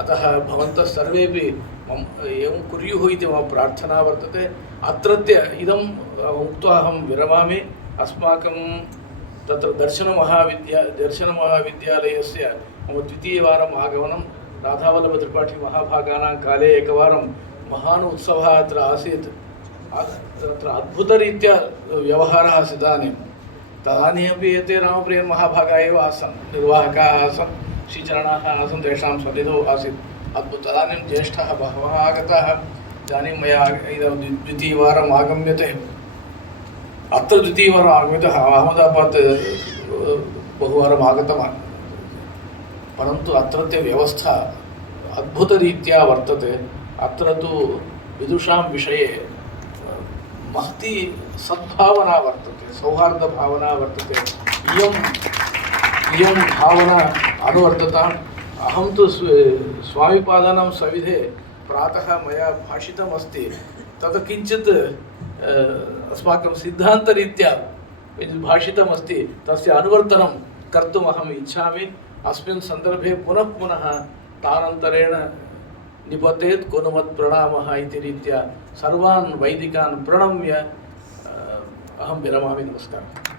अतः भवन्तः सर्वेपि मम एवं कुर्युः इति मम प्रार्थना वर्तते। अत्रत्य इदम् उक्त्वा अहं विरमामि। अस्माकं तत्र दर्शनमहाविद्यालयस्य मम द्वितीयवारम् आगमनं। राधावल्लभत्रिपाठिमहाभागानां काले एकवारं महान् उत्सवः अत्र आसीत्। तत्र अद्भुतरीत्या व्यवहारः आसीत्। तदानीमपि एते रामप्रियन् महाभागाः एव आसन्, निर्वाहकाः आसन्, श्रीचरणाः आसन्, तेषां सन्निधौ आसीत् अद्भुतं। तदानीं ज्येष्ठाः बहवः आगताः। इदानीं मया द्वितीयवारम् आगम्यते। अत्र द्वितीयवारम् आगम्यतः अहमदाबाद् बहुवारम् आगतवान्, परन्तु अत्रत्य व्यवस्था अद्भुतरीत्या वर्तते। अत्र तु विदुषां विषये महती सद्भावना वर्तते, सौहार्दभावना वर्तते। इयं भावना अनुवर्तताम्। अहं तु स्वामिपादानां सविधे प्रातः मया भाषितमस्ति। तत् किञ्चित् अस्माकं सिद्धान्तरीत्या भाषितमस्ति, तस्य अनुवर्तनं कर्तुम् अहम् इच्छामि। अस्मिन् सन्दर्भे पुनः पुनः तानन्तरेण निपतेत् कुनुमत्प्रणामः इति रीत्या सर्वान् वैदिकान् प्रणम्य अहं विरमामि। नमस्कारः।